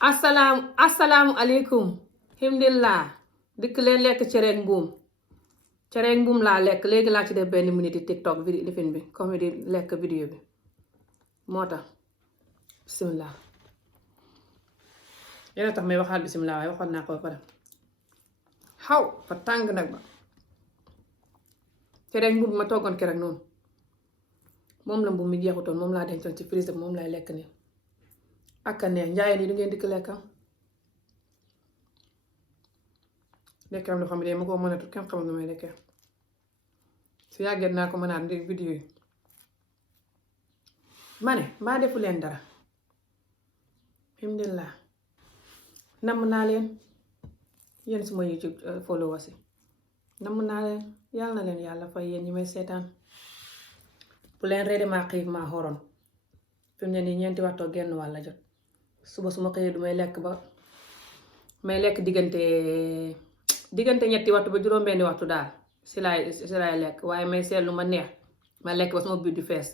assalaamu aleykum himdillah dikk leen lekk cereeg mbuum laa lekk léegi laa ci def benn minute tiktok vidéo lifin bi comme di lekk vidéo bi moo tax bismillah yéena tax may waxaat bismillah waaye waxoon naa ko ba pare xaw fa tàng nag ba cereeg mbuum ma toggoon keroog noonu moom la mbuum mi jeexutoon moom laa dencoon ci freezer moom laay lekk nii ak a neex njaayeen yi du ngeen dikk lekkam lekkam loo xam ne ma ko mënatul kenn xamul nu may lekkee su yàggee naa ko mënaat ndi vidéo yi ma ne mbaa defu leen dara alhamdulillah namm naa leen yéen suma YouTube followers yi namm naa leen yàlla na leen yàlla fay yéen ñi may seetaan bu leen reede maa xiif maa xoroon fi mu ne nii 4 waxtu genn wàlla jot suba suma xëyee du may lekk ba may lekk diggante 3 waxtu ba juróom-benni waxtu daal si laay lekk waaye may seetlu ma neex ma lekk ba sama biir di fees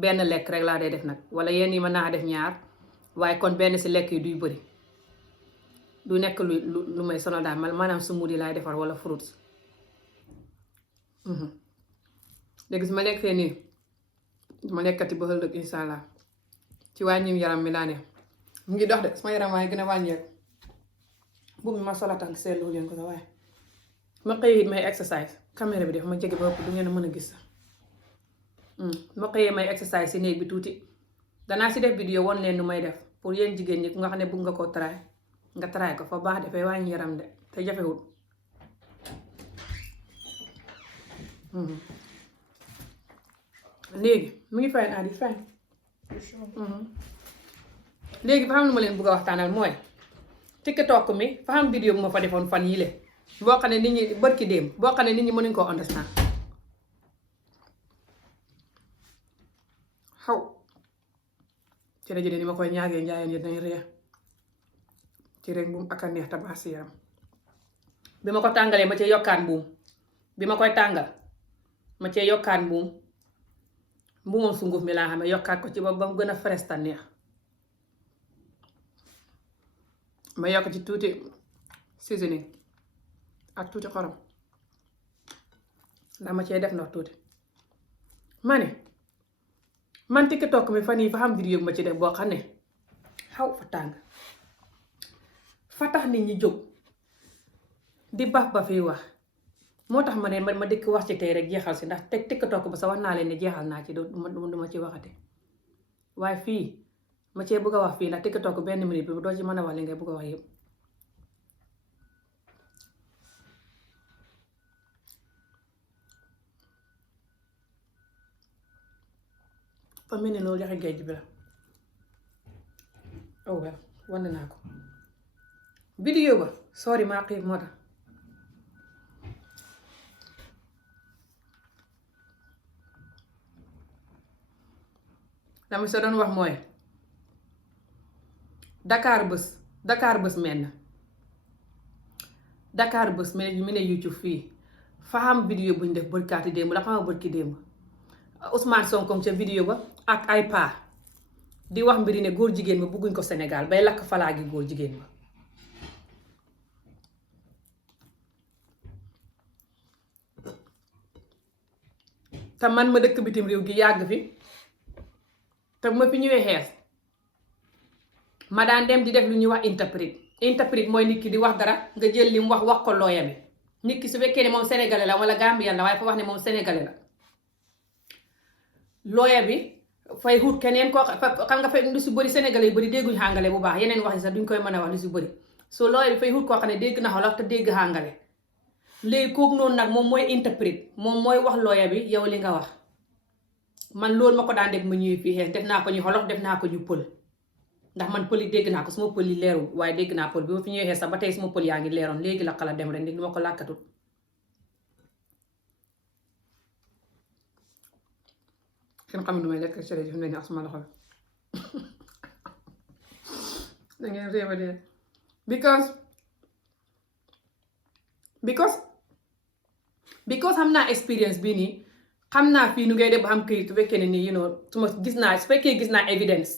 benn lekk rek laa dee def nag wala yenn yi ma naa def ñaar waaye kon benn si lekk yi duy bëri du nekk lu may sonal daal maanaam smoothie laay defar wala fruits léegi su ma lekk fee nii ma lekkati ba ëllëg insha allah ci wàññim yaram mi laa ne mu ngi dox de sama yaram waaye gën a wàññeeku bu mi ma solatan seetlu leen ko sax waaye ma xëyee it may exercise caméra bi def ma jege ba ëpp du ngeen a mën a gis sax ma xëyee may exercise si néeg bi tuuti danaa si def vidéo won leen nu may def pour yéen jigéen ñi ku nga xam ne bëgg nga koo try nga try ko fa baax dafay wàññi yaram de te jafewul léegi mu ngi fay naa di fay léegi fa xam lu ma leen bëgg a waxtaanal mooy TikTok mi fa xam vidéo bu ma fa defoon fan yii le boo xam ne nit ñi bërki déem boo xam ne nit ñi mënuñ koo understand xaw ci la jëlee ni ma koy ñaagee njaayeen yi dañ ree ci rek buum ak a neex tabax si yaram bi ma ko tàngalee ma cee yokkaan buum bi ma koy tàngal ma cee yokkaan buum mbuumam sunguf mi laa xam ne yokkaat ko ci ba mu gën a fresh ta neex ma yokk ci tuuti seasoning ak tuuti xorom ndax ma cee def ndox tuuti ma ne man TikTok mi fan yii fa xam vidéo ma ci def boo xam ne xaw fa tàng fa tax nit ñi jóg di ba fiy wax moo tax ma ne ma dëkk wax ci tey rek jeexal si ndax teg TikTok ba sa wax naa leen ne jeexal naa ci duma ci waxate waaye fii ma cee bëgg a wax fii ndax TikTok benn minute bi doo ci mën a wax li ngay bëgg a wax yëpp fa mel ni loolu joxe géej bi la oh well wan naa ko vidéo ba sorry maa xiif moo tax dama sa doon wax mooy Dakar bés mel na Dakar bés mu ne YouTube fii fa xam vidéo buñ def bërkaati démb la xama bërki démb Ousmane Sonko ca vidéo ba ak ay paa di wax mbiri ne góor jigéen ba bugguñ ko Sénégal bay lakk falaa gi góor jigéen ba te man ma dëkk bitim réew gi yàgg fi te bu ma fi ñëwee xees ma daan dem di def lu ñuy wax interprète mooy nit ki di wax dara nga jël li mu wax ko looya bi nit ki su fekkee ne moom sénégalais la wala gambien la waaye fa wax ne moom sénégalais la looya bi fay xut keneen koo xam nga fay lu si bëri sénégalais yu bëri dégguñ xàngale bu baax yeneen wax yi sax duñ koy mën a wax lu si bëri soo looya bi fay xut koo xam ne dégg na xolof te dégg xàngale léegi kooku noonu nag moom mooy interprète moom mooy wax looya bi yow li nga wax man loolu ma ko daan def ma ñëwee fii xees def naa ko ñu xolof def naa ko ñu pël ndax man pël yi dégg naa ko suma pël yi leerul waaye dégg naa pël bi ma fi ñëwee xees sax ba tey suma pël yaa ngi leeroon léegi la xala dem rek ndi ma ko làkkatut kenn xam ne du may lekk cere ji fi mu ne nii ak suma loxo da ngeen réewa dee because xam naa expérience bii nii xam naa fii nu ngay def ba xam këyit su fekkee ne nii su ma su fekkee gis naa evidence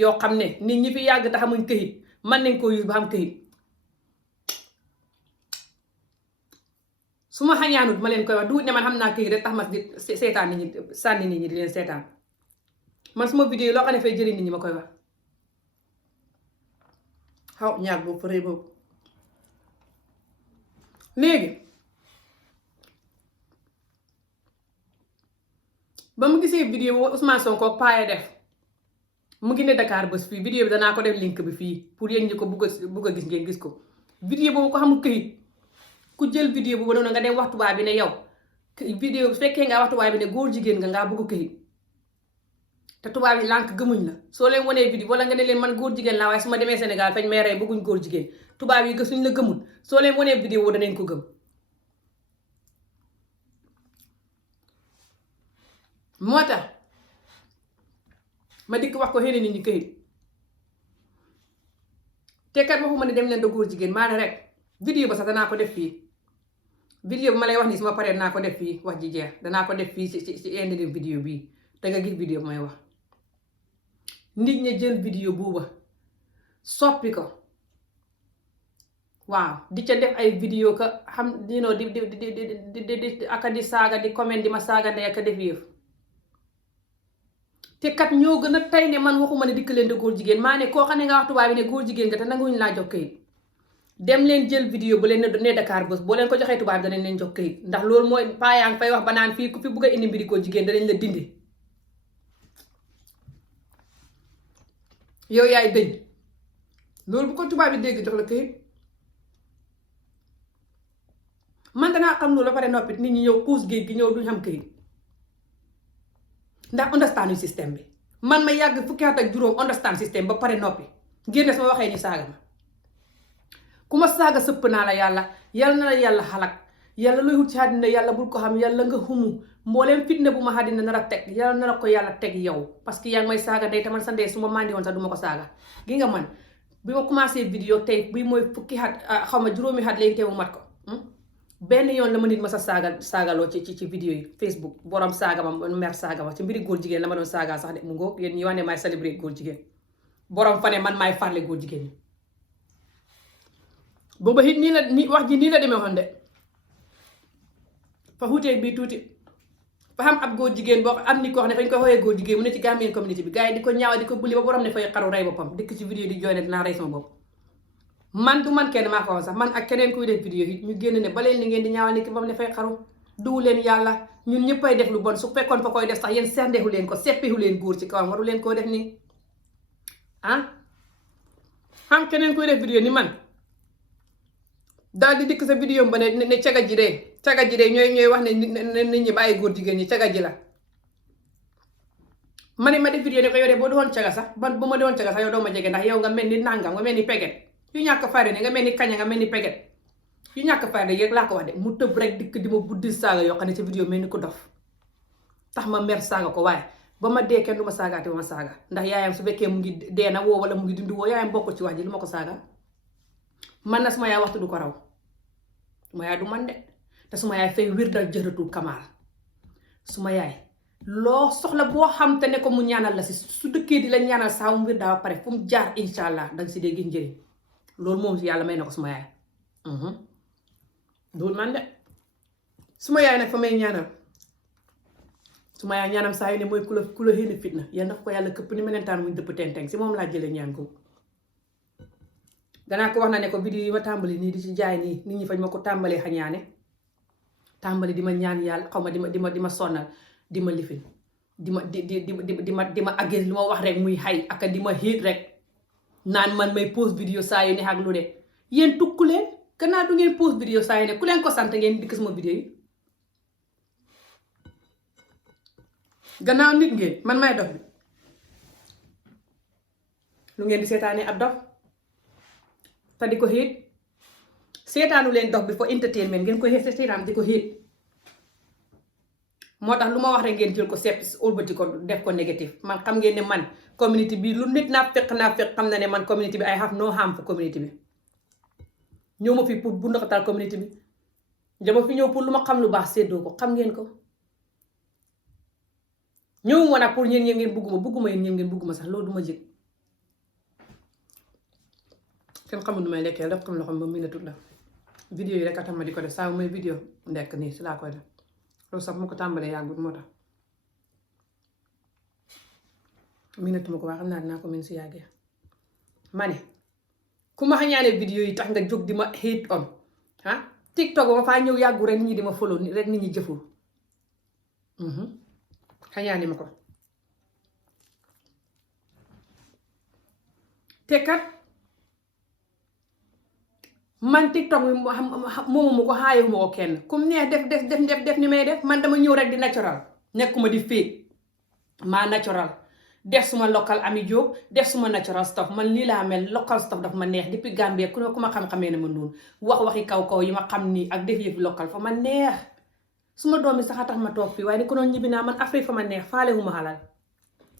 yoo xam ne nit ñi fi yàgg te xamuñ këyit man nañ koo use ba xam këyit. su ma xañaanut ma leen koy wax du ne man xam naa këyit rek tax ma di seetaan nit ñi sànni nit ñi di leen seetaan man suma vidéo yi loo xam ne fay jëriñ nit ñi ma koy wax. xaw ñaar boobu rëy boobu léegi ba mu gisee vidéo boobu Ousmane Sonko paaye def mu ngi ne Dakar bés fii vidéo bi danaa ko def link bi fii pour yéen ñi ko bugg a gis ngeen gis ko. vidéo boobu ko xamul këyit ku jël vidéo boobu noonu nga dem wax tubaab bi ne yow vidéo bu fekkee nga wax tubaab bi ne góor jigéen nga ngaa bugg këyit te tubaab yi lànk gëmuñ la soo leen wanee vidéo wala nga ne leen man góor jigéen laa waaye su ma demee Sénégal fañ may rey bëgguñ góor jigéen tubaab yi gësuñ la gëmul soo leen wanee vidéo danañ ko gëm. moo tax ma dikk wax ko xëy na nit ñi këyit te kat waxuma ne dem leen da góor jigéen maa ne rek vidéo ba sax danaa ko def fii. vidéo bi ma lay wax nii su ma paree danaa ko def fii wax ji jeex danaa ko def fii ci indi vidéo bii da nga gis vidéo bi may wax. nit ñi jël vidéo buuba soppi ko waaw di ca def ay vidéo ka xam you know di aka di saaga di comment di ma saaga ndey aka def yëf. te kat ñoo gën a tey ne man waxuma ne dikk leen de góor jigéen maa ne koo xam ne nga wax tubaab bi ne góor jigéen nga te nanguwuñ laa jox këyit dem leen jël vidéo bu leen ne Dakar bés boo leen ko joxee tubaab bi danañ leen jox këyit ndax loolu mooy paayaa ngi fay wax ba naan fii ku fi bugg a indi mbiri góor jigéen danañ la dindi. yow yaay dëñ loolu bu ko tubaab bi dégg jox la këyit man danaa xam loolu ba pare noppi nit ñi ñëw puus géej gi ñëw duñ xam këyit ndax understand système bi man ma yàgg fukki at ak juróom understand système ba pare noppi génne sama waxee ñu saaga ma ku ma saaga sëpp naa la yàlla na la yàlla xalak yàlla looy wut ci àddina yàlla bul ko xam yàlla nga xumu mbooleem fitna bu ma àddina nar a teg yàlla na la ko yàlla teg yow parce que yaa ngi may saaga day te man sa ndey su ma màndi woon sax du ma ko saaga. gi nga man bi ma commencé vidéo tey bii mooy fukki at xaw ma juróomi at léegi teewu mat ko benn yoon la ma nit ma sa saagaloo ci vidéo yi Facebook borom saaga ma mer saaga ma ci mbiri góor jigéen la ma doon saaga sax de mu ngoog yéen ñi wax ne maay célébrer góor jigéen borom fa ne man maay farle góor jigéen ñi booba it nii la ni wax ji nii la demee woon de fa xuuteeg bii tuuti fa xam ab góor jigéen boo am ni ko wax ne fañ koy xooyee góor jigéen mu ne ci Gambian community bi gars yi di ko ñaawa di ko bulli ba borom ne fay xaru rey boppam dikk ci vidéo di jooy ne dinaa rey sama bopp man du man kenn maa ko wax sax man ak keneen kuy def vidéo yi ñu génn ne ba leen li ngeen di ñaawa ni ki bam ne fay xaru duwu leen yàlla ñun ñëppay def lu bon su fekkoon fa koy def sax yéen sendeexu leen ko seppeexu leen góor ci kawam waru leen koo def nii ah xam keneen kuy def vidéo ni man daal di dikk sa vidéo ba ne caga ji de ñooy wax ne nit ñi bàyyi góor jigéen ñi caga ji la ma ne ma def vidéo ne ko yow de boo doon caga sax ba ma doon caga sax yow doo ma jege ndax yow nga mel ni nangam nga mel ni peget yu ñàkk fayda ne nga mel ni kaña nga mel ni peget yu ñàkk fayda yëg laa ko wax de mu tëb rek dikk di ma buddi saaga yoo xam ne ci vidéo mel ni ko dof tax ma mer saaga ko waaye ba ma dee kenn du ma saagaate ba ma saaga ndax yaayam su fekkee mu ngi dee na woo wala mu ngi dund woo yaayam bokk ci wax ji lu ma ko saaga man na suma yaay waxtu du ko raw suma yaay du man de te suma yaay fay wir dal jëratul kamaal suma yaay loo soxla boo xam te ne ko mu ñaanal la si su dëkkee di la ñaanal saa mu wir daa pare fu mu jaar incha allah danga si dee gis njëriñ loolu moom yàlla may na ko suma yaay loolu man de suma yaay nag fa may ñaanal suma yaay ñaanam saa yu ne mooy ku la xéene fitna yal na ko yàlla këpp ni melentaan muñ dëpp teng-teng si moom laa jëlee ñaan ko danaa ko wax na ne ko vidéo yi ma tàmbali nii di ci jaay nii nit ñi fañ ma ko tàmbalee xañaane tàmbali di ma ñaan yàlla xaw ma di ma sonnal di ma lifin di ma agir lu ma wax rek muy xay aka di ma xiit rek naan man may post vidéo saa yu ne ak lu de yéen tukku leen gannaaw du ngeen post vidéo saa yu ne ku leen ko sant ngeen dikk sama vidéo yi gannaaw nit ngeen man may dof bi lu ngeen di seetaanee ab dof te di ko xiit seetaanu leen dof bi for entertainment ngeen ko seetaan di ko xiit moo tax lu ma wax rek ngeen jël ko sepp ëlbati ko def ko négatif man xam ngeen ne man community bi lu nit naa fekk xam na ne man community bi I have no harm for community bi ñëw ma fi pour bu ndoxatal community bi dama fi ñëw pour lu ma xam lu baax séddoo ko xam ngeen ko ñëwuma nag pour ñeen ngeen bugguma yéen ngeen bugguma sax loolu du ma jëg kenn xamul nu may lekkee daf xam loxo ba minatul la vidéo yi rek a tax ma di ko def saa may vidéo ndekk nii si laa koy def loolu sax mu ko tàmbalee yàggut moo tax minatuma ko waa xam naa dinaa ko min si yàggee ma ne ku ma xañaane vidéo yi tax nga jóg di ma hate on ah TikTok ba ma faa ñëw yàggu rek nit ñi di ma follow rek nit ñi jëful xañaane ma ko te kat man TikTok bi moomu ma ko xaayu ma ko kenn comme neex def ni may def man dama ñëw rek di natural nekkuma di fake maa natural def suma local Ami Jóob def suma natural stuff man lii laa mel local stuff daf ma neex depuis Gambie ku ma xam-xamee ne ma noonu waxi kaw yi ma xam nii ak def yëfi local fa ma neex suma doomi sax a tax ma toog fii waaye ni ko noonu ñibbi naa man Afrique fa ma neex faale wu ma xalal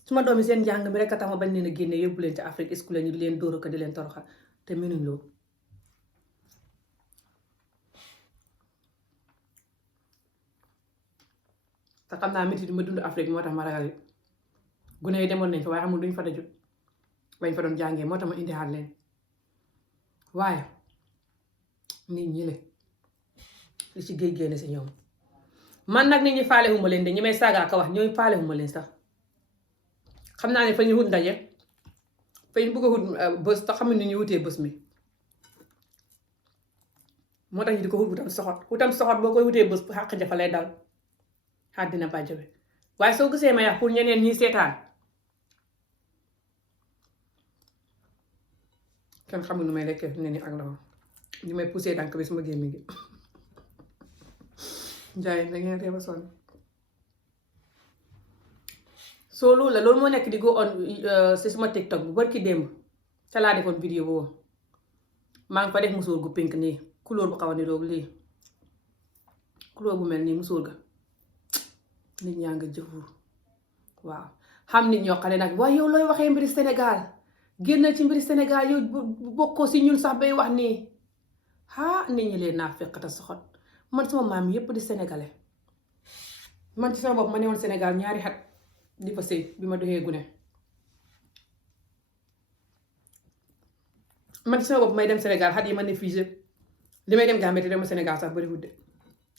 suma doomi seen njàng mi rek a tax ma bañ leen a génne yóbbu leen ci Afrique school ñu di leen dóor ko di leen toroxal te mënuñ loolu te xam naa métti ma dund Afrique moo tax ma ragal gune yi demoon nañ fa waaye amul duñ fa dajut bañ fa doon jàngee moo tax ma indi xaat leen waaye nit ñi le li ci géej génne si ñoom man nag nit ñi faalewuma leen de ñi may saaga ka wax ñooy faalewuma leen sax xam naa ne fa ñu wut ndaje fa ñu bëgg a wut bës te xamuñ ni ñu wutee bës mi moo tax ñu di ko wut wutam soxot boo koy wutee bës xàq jafa lay dal àddina bàjjo bi waaye soo gisee ma yax pour ñeneen ñi seetaan kenn xamul nu may lekkee ne ni ak la ñu may poussé dànk bi suma gémmiñ gi njaay da ngeen reeba sonn soo loolu moo nekk di go on si suma TikTok bu barki démb ca laa defoon vidéo boobu maa ngi fa def musóor gu pink nii couleur bu xaw a niroog lii couleur bu mel nii musóor ga nit ñaa nga jëfur waaw xam nit ñoo xam ne nag waaye yow looy waxee mbiri Sénégal génnal ci mbiri Sénégal yow bokkoo si ñun sax bay wax nii nit ñi leen naa fekkata soxot man sama maam yépp di sénégalais man ci sama bopp ma newoon Sénégal ñaari xat di fa sëy bi ma doxee gune man ci sama bopp may dem Sénégal xat yi ma ne fii li may dem Gambie te dem Sénégal sax bariwul de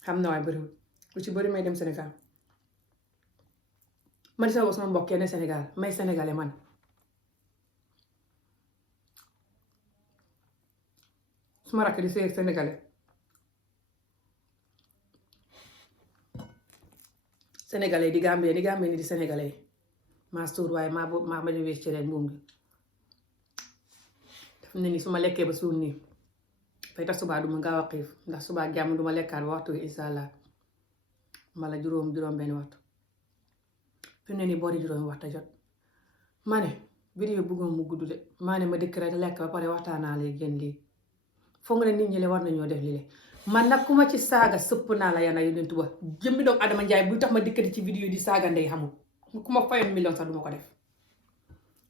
xam na waaye bariwul lu ci bari may dem Sénégal man ci sama bopp sama mbokk ne Sénégal may sénégalais man suma rakk di sëy sénégalais sénégalais di Gambie ni di sénégalais maa suur waaye maa bañ a wees ci leen mbuum gi daf ne ni su ma lekkee ba suur nii fay tax subaa duma gaaw a xiif ndax subaa jàmm duma lekkaat ba waxtu insha allah mala juróom benn waxtu fi mu ne nii boori juróomi waxta jot ma ne vidéo bëgguma mu gudd de maa ne ma dëkk rek lekk ba pare waxtaanaa lay génn lii foog nga ne nit ñi le war nañoo def lii le man nag ku ma ci saaga sëpp naa la yana yu dentu ba jëmmi doomu Adama Njaay bu tax ma dikkati ci vidéo di saaga ndey xamul ku ma fayoon million sax duma ko def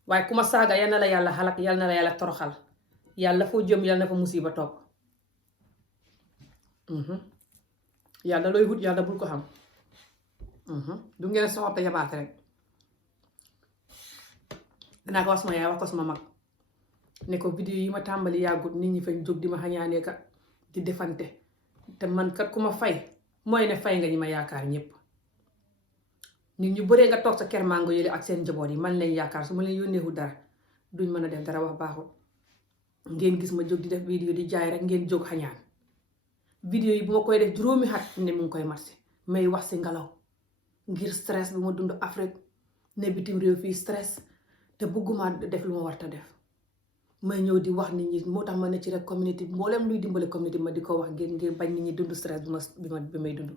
waaye ku ma saaga yal na la yàlla xalak yal na la yàlla toroxal yàlla foo jëm yal na fa musiba topp yàlla looy wut yàlla bul ko xam du ngeen soxor te yabaate rek danaa ko wax sama yaay wax ko sama mag ne ko vidéo yi ma tàmbali yàggut nit ñi fañ jóg di ma xañaanee ka di defante te man kat ku ma fay mooy ne fay nga ñi ma yaakaar ñépp nit ñu bëree nga toog sa ker mango yële ak seen njaboot yi man leen yaakaar su ma leen yónneewu dara duñ mën a def dara wax baaxul ngeen gis ma jóg di def vidéo di jaay rek ngeen jóg xañaan vidéo yi bu ma koy def juróomi xat ne mu ngi koy marché may wax si ngelaw ngir stress bi ma dund Afrique ne bitim réew fii stress te bëgguma def lu ma warta def may ñëw di wax nit ñi moo tax ma ne ci rek communauté bi mboolem luy dimbale communauté bi ma di ko wax ngir bañ nit ñi dund stress bi may dund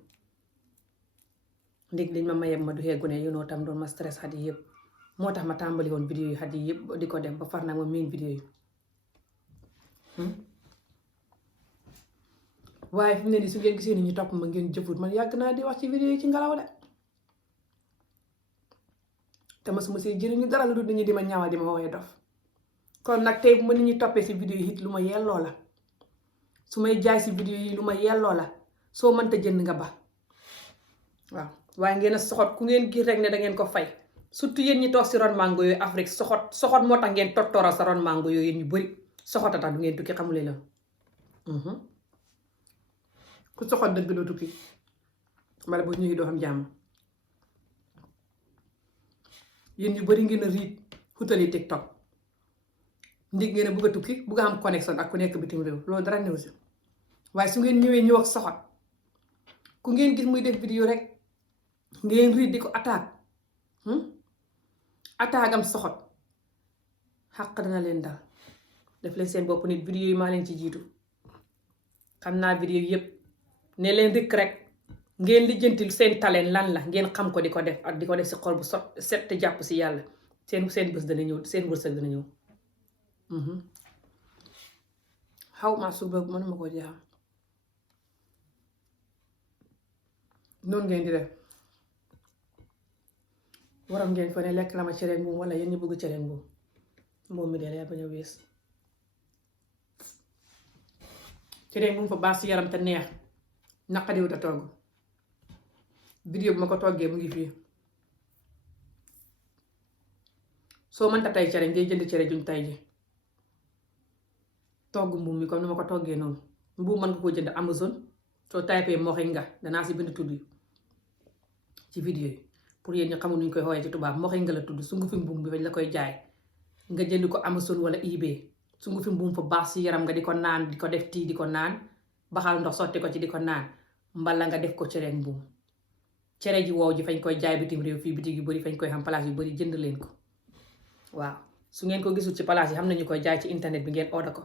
ndég liñ ma mayeb ma du xeegu ne yonoo tam doon ma stress xat yi yëpp moo tax ma tàmbali woon vidéo yi xat yi yëpp di ko def ba far nag ma miin vidéo yi waaye fi mu ne nii su ngeen gisee nit ñi topp ma ngeen jëfut man yàgg naa di wax ci vidéo yi ci ngelaw de te ma suma see jëriñu dara lu dul nit ñi di ma ñaawal di ma woowee dof kon nag tey bu ma nit ñi toppee si vidéo yi it lu ma yelloo la su may jaay si vidéo yi lu ma yelloo la soo mënta jënd nga ba waaw waaye ngeen a soxot ku ngeen gis rek ne da ngeen ko fay surtout yéen ñi toog si ron mango yooyu Afrique soxot moo tax ngeen tottoral sa ron mango yooyu yéen ñu bëri soxota tax du ngeen tukki xamulee la ku soxot dëgg doo tukki wala boo ñëwee doo xam jàmm. yéen yu bari ngeen a riit xutali TikTok ndig ngeen a bugg a tukki bugg a am connexion ak ku nekk bitim réew loolu dara néew si waaye su ngeen ñëwee ñëw ak soxot ku ngeen gis muy def vidéo rek ngeen riit di ko attaque am soxot xàq dana leen dal. def leen seen bopp nit vidéo yi maa leen ci jiitu xam naa vidéo yépp ne leen rikk rek ngeen lijjantil seen talent lan la ngeen xam ko di ko def ak di ko def si xol bu set te jàpp si yàlla seen bés dana ñëw seen wërsëg dana ñëw. xaw ma suba mënuma ko jeexam noonu ngeen di def waram ngeen fa ne lekk la ma cere mbuum wala yéen ñu bëgg cere mbuum mi de lay bañ a wees cere mbuum fa baax si yaram te neex naqadiwut a togg. vidéo bu ma ko toggee mu ngi fii soo mënta tay cere ngay jënd cere juñ tay ji togg mbuum mi comme ni ma ko toggee noonu mbuum mën nga koo jënd Amazon soo typee moringa danaa si bind tudd ci vidéo yi pour yéen ñi xamul nuñ koy xooyee ci tubaab moringa la tudd sungufi mbuum bi fañ la koy jaay nga jënd ko Amazon wala eBay. sungufi mbuum fa baax si yaram nga di ko naan di ko def tii di ko naan baxal ndox sotti ko ci di ko naan mbala nga def ko cere mbuum. cere ji wow ji fañ koy jaay bitim réew fii bitig yu bari fañ koy xam place yu bari jënd leen ko waaw su ngeen ko gisul ci place yi xam nañu koy jaay ci internet bi ngeen order ko.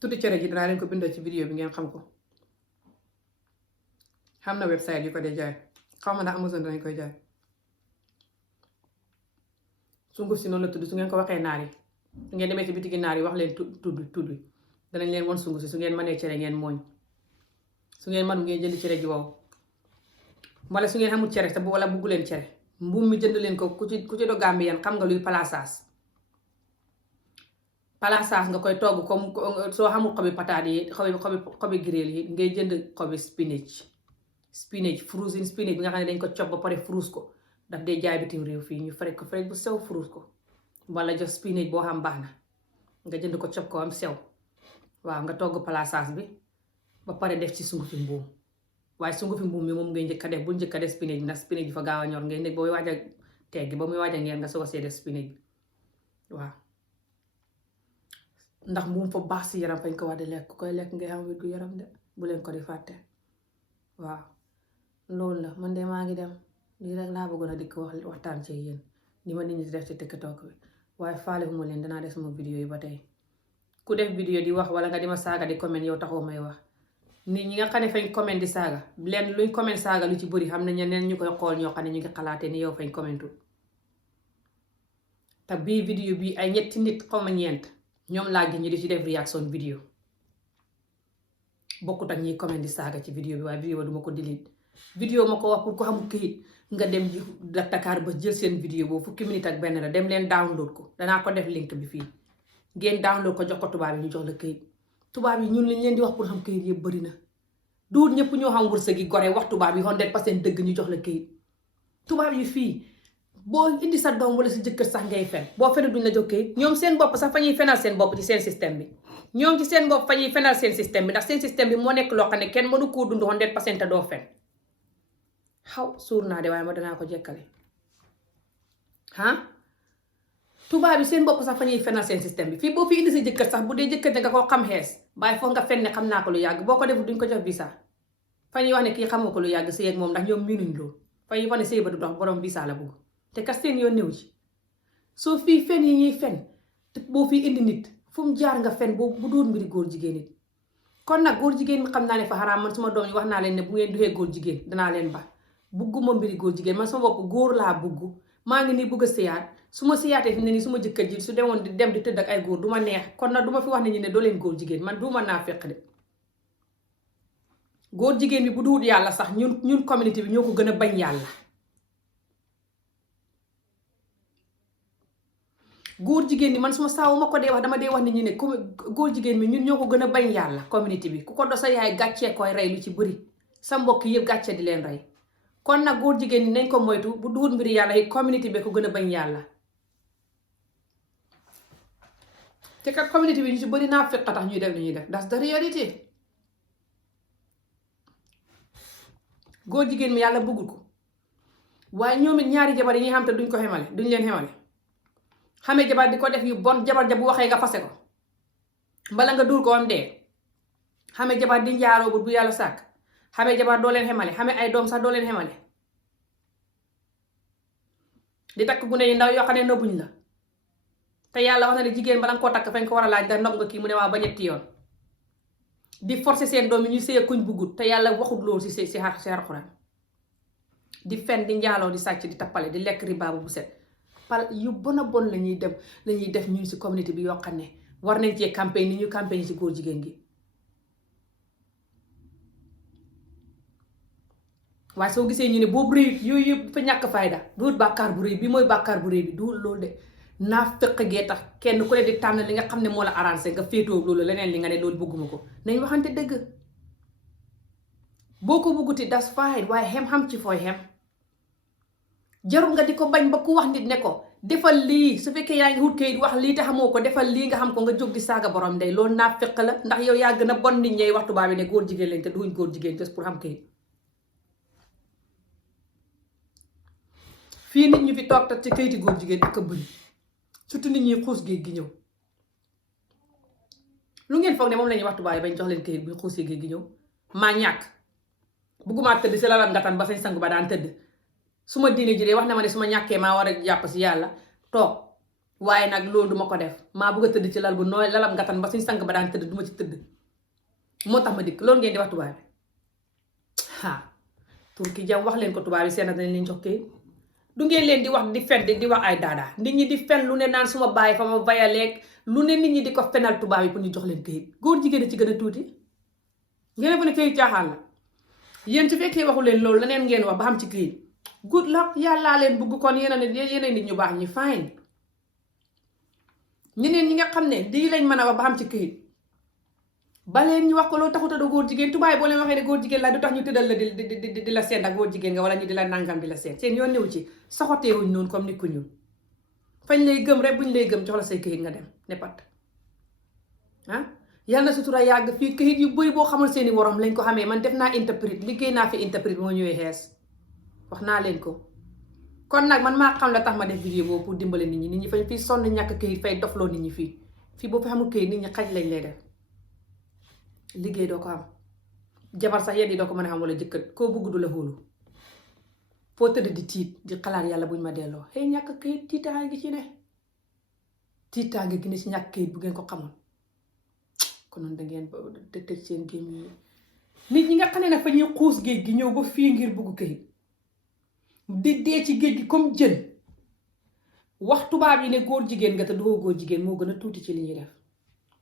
tuddi cere ji danaa leen ko bindal ci vidéo bi ngeen xam ko xam na website yu ko dee jaay xaw ma ndax Amazon danañ koy jaay. sunguf si noonu la tudd su ngeen ko waxee naar yi su ngeen demee ci bitigi naar yi wax leen tudd danañ leen won sunguf si su ngeen mënee cere ngeen mooñ su ngeen manu ngeen jënd cere ji wow wala su ngeen xamul cere te wala buggu leen cere mbuum mi jënd leen ko ku ci do Gambien xam nga luy palasaas nga koy togg comme soo xamul xobi pataat yi xobi grill yi ngay jënd xobi spinach frozen spinach bi nga xam ne dañ ko cob ba pare fruus ko daf dee jaay bitim réew fii ñu frej ko frej bu sew fruus ko wala jox spinach boo xam baax na nga jënd ko cob ko am sew waaw nga togg palasaas bi ba pare def ci sungufi mbuum waaye sungufi mbuum mi moom ngay njëkk a def bu njëkk a def spinach bi ndax spinach bi fa gaaw a ñor ngay nekk ba muy waaj a teggi ba muy waaj a ngeen nga soog a see def spinach bi waaw ndax mbuum fa baax si yaram fañ ko wax di lekk ku koy lekk ngay xam wér gu yaram de bu leen ko di fàtte waaw loolu la man de maa ngi dem lii rek laa bëggoon a dikk waxtaan ci yéen ni ma nit ñi di def ci TikTok bi waaye faale fu ma leen danaa def sama vidéo yi ba tey ku def vidéo di wax wala nga di ma saaga di comment yow taxoo may wax nit ñi nga xam ne fañ comment di saaga leen luñ comment saaga lu ci bëri xam ne ñeneen ñu koy xool ñoo xam ne ñu ngi xalaatee ni yow fañ commentu te bii vidéo bii ay ñetti nit xaw ma ñeent ñoom laa gis ñu di ci def réaction vidéo bokkut ak ñiy comment di saaga ci vidéo bi waaye vidéo duma ko delete vidéo ma ko wax pour ko xamul këyit nga dem ji Dakar ba jël seen vidéo boobu fukki minute ak benn la dem leen download ko danaa ko def link bi fii ngeen download ko jox ko tubaab yi ñu jox la këyit tubaab yi ñun liñ leen di wax pour xam këyit yëpp bëri na duut ñëpp ñoo xam wërsëg yi gore wax tubaab yi 100% dëgg ñu jox la këyit tubaab yi fii boo indi sa doom wala si jëkkër sax ngay fen boo fenn duñ la jox këyit ñoom seen bopp sax fa ñuy fenal seen bopp ci seen système bi ñoom ci seen bopp fa ñuy fenal seen système bi ndax seen système bi moo nekk loo xam ne kenn mënu koo dund 100% te doo fen xaw suur naa de waaye ma danaa ko jekkale tubaab yi seen bopp sax fa ñuy fenal seen système bi fii boo fi indi sa jëkkër sax bu dee jëkkër nga koo xam xees bàyyi foog nga fen ne xam naa ko lu yàgg boo ko defut duñ ko jox visa fa ñuy wax ne kii xamoo ko lu yàgg sëy ak moom ndax ñoom miinuñ loolu fa ñuy wax ne sëy ba du dox borom visa la bëgg te kat seen yoon néew ci soo fii fen yi ñuy fen te boo fii indi nit fu mu jaar nga fen boobu bu doon mbiri góor jigéen nit kon nag góor jigéen mi xam naa ne fa xaraam man suma doom yi wax naa leen ne bu ngeen duxee góor jigéen danaa leen ba bugguma mbiri góor jigéen man sama bopp góor laa bugg maa ngi nii bëgg a sëyaat su ma sëyaatee fi ne nii su ma jëkkër ji su demoon di dem di tëdd ak ay góor du ma neex kon nag du ma fi wax ne ñu ne doo leen góor jigéen man du ma naa fekk de góor jigéen bi bu duwut yàlla sax ñun communauté bi ñoo ko gën a bañ yàlla góor jigéen bi man suma saawu ma ko dee wax dama dee wax nit ñi ne góor jigéen bi ñun ñoo ko gën a bañ yàlla communauté bi ku ko do sa yaay gàccee koy rey lu ci bëri sa mbokk yëpp gàccee di leen rey kon nag góor jigéen ñi nañ ko moytu bu duhut mbiri yàlla yi community bi ko gën a bañ yàlla. te kat community bi ñu ci bëri naa fekk tax ñuy def li ñuy def that's the reality. góor jigéen mi yàlla bëggul ko waaye ñoom it ñaari jabar yi ñuy xam te duñ ko xemale duñ leen xemale. xamee jabar di ko def yu bon, jabar ja bu waxee nga fase ko mbala nga duur ko am dee. xamee jabar di njaaroo bu yàlla sàkk. xamee jabar doo leen xemale, xamee ay doom sax doo leen xemale. di takk gune yu ndaw yoo xam ne nëbbuñ la te yàlla wax na ne jigéen bala nga koo takk fañ ko war a laaj da nopp nga kii mu ne waaw ba ñetti yoon. di forcer seen doom yi ñu sëy kuñ buggut te yàlla waxut loolu si Alxuraan. di fen di njaaloo di sàcc di tappale di lekk riba bu set. pal yu bon a bon lañuy def ñun si communauté bi yoo xam ne war nañ cee campagne ni ñu campagne si góor jigéen gi. waaye soo gisee ñu ne boobu rëy yooyu yëpp fa ñàkk fayda du bàkkaar bu rëy bi mooy bàkkaar bu rëy bi du loolu de naa fekk gee tax kenn ku ne di tànn li nga xam ne moo la arrangé nga féetoo loolu leneen li nga ne loolu bëgguma ko nañ waxante dëgg. boo ko bëgguti das fine waaye xam ci fooy xem jarul nga di ko bañ ba ku wax nit ne ko defal lii su fekkee yaa ngi wut kayit wax lii te xamoo ko defal lii nga xam ko nga jóg di saaga borom ndey loolu naa fekk la ndax yow yaa gën a bon nit ñey wax tubaab yi ne góor jigéen lañ te duñ góor jigéen just pour xam kayit. fii nit ñu fi toog te ci kayiti góor jigéen ak a bëri surtout nit ñi xuus géej gi ñëw. lu ngeen foog ne moom la ñuy wax tubaab yi bañ jox leen kayit buñ xuusee géej gi ñëw. maa ñàkk bëggumaa tëdd si lalam ngatan ba sañ sangu ba daan tëdd su ma diine ji dee wax na ma ne su ma ñàkkee maa war a jàpp si yàlla toog waaye nag loolu duma ko def maa bëgg a tëdd ci lal bu nooy lalam ngatan ba sañ sang ba daan tëdd duma ci tëdd moo tax ma dikk loolu ngeen di wax tubaab bi turki jam wax leen ko tubaab yi seen dañ leen jox kayit. du ngeen leen di wax di fen di wax ay daadaa nit ñi di fen lu ne naan suma bàyyi fa ma vayaleeg lu ne nit ñi di ko fenal tubaab yi pour ñu jox leen kayit góor jigéen a ci gën a tuuti ngeen fa ne kayit caaxaan la. yéen su fekkee waxu leen loolu leneen ngeen wax ba xam ci kayit good luck yàllaa leen bugg kon yeneen nit ñu baax ñi fine. ñeneen ñi nga xam ne di lañ mën a wax ba xam ci kayit ba leen ñu wax ko loolu taxut a doo góor jigéen tubaab boo leen waxee ne góor jigéen laa du tax ñu tëddal la di la seet ak góor jigéen nga wala ñu di la nangam di la seet seen yoon newu ci soxoteewuñ noonu comme nit ku ñuul fañ lay gëm rek buñ lay gëm jox la say kayit nga dem ne pat yàlla na sutura yàgg fii kayit yu bëri boo xamul seeni worom lañ ko xamee man def naa interprète liggéey naa fi interprète moo ñëwee xees wax naa leen ko. kon nag man maa xam la tax ma def vidéo boobu pour dimbale nit ñi fañ fii sonn ñàkk kayit fay dofloo nit ñi fii boo fi xamul kayit nit ñi xaj lañ lay def liggéey doo ko am jabar sax yenn yi doo ko mën a xam wala jëkkër koo bëgg du la xóolu foo tëdd di tiit di xalaat yàlla buñ ma delloo xëy ñàkk kayit tiitaange gi ci ne tiitaange gi ne ci ñàkk kayit bu ngeen ko xamoon konoon da ngeen tëj seen gémmiñ yi nit ñi nga xam ne nag fa ñuy xuus géej gi ñëw ba fii ngir bugg kayit di dee ci géej gi comme jën wax tubaab yi ne góor jigéen nga te doo góor jigéen moo gën a tuuti ci li ñuy def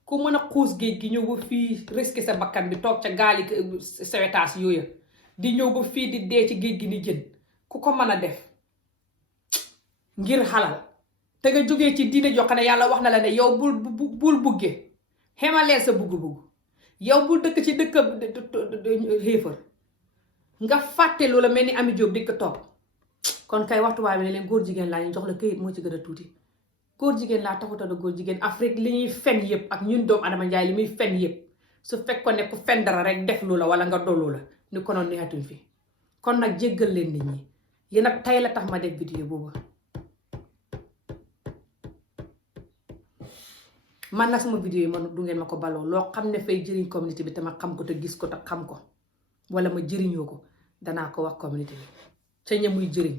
ku mën a xuus géej gi ñëw ba fii risqué sa bakkan bi toog ca gaali sewetaas yooya di ñëw ba fii di dee ci géej gi ni jën ku ko mën a def ngir xalal te nga jógee ci diine joo xam ne yàlla wax na la ne yow bul bugge xemaleel sa bugg-bugg yow bul dëkk ci dëkk xéefar nga fàtte loola mel ni Ami Jóob di ko topp kon kay waxtuwaay bi ne leen góor jigéen laa ñu jox la këyit moo ci gën a tuuti góor jigéen laa taxuta da góor jigéen Afrique li ñuy fen yëpp ak ñun doomu Adama Njaay li muy fen yëpp su fekkoon ne ku fen dara rek def lu la wala nga dollu la ni konoon neexatuñ fi kon nag jéggal leen nit ñi yéen nag tey la tax ma def vidéo boobu man nag sama vidéo yi man du ngeen ma ko baloo loo xam ne fay jëriñ communauté bi te ma xam ko te gis ko te xam ko wala ma jëriñoo ko danaa ko wax communauté bi ca ña muy jëriñ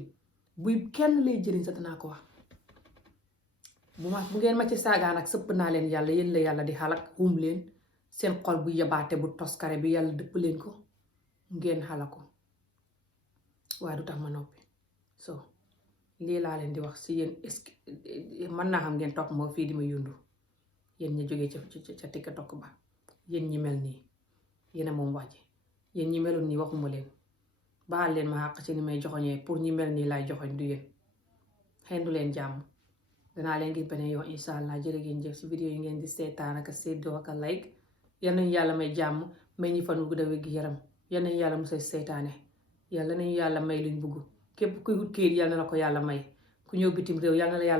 buy kenn lay jëriñ sa danaa ko wax bu ngeen ma ci saagaan ak sëpp naa leen yàlla yéen la yàlla di xalak hum leen seen xol bu yabaate bu toskare bi yàlla dëpp leen ko ngeen xala ko waaye du tax ma noppi so lii laa leen di wax si yéen est-ce que mën naa xam ngeen topp moo fii di ma yundu yéen ñi jógee ca TikTok ba yéen ñi mel nii yéen a moom wax ji yéen ñi melul nii waxuma leen baal leen ma xàq ci ni may joxoñee pour ñi mel nii lay joxoñ du yéen xëy du leen jàmm danaa leen gis beneen yoon incha allah jërë ngeen jëf si vidéo yi ngeen di seetaan ak séddoo ak like yal nañu yàlla may jàmm may ñi fan wu gudda wér gi yaram yal nañu yàlla musal seytaane yàlla nañu yàlla may luñ bugg képp kuy wut këyit yàlla na la ko yàlla may ku ñëw bitim réew yàlla na la yàlla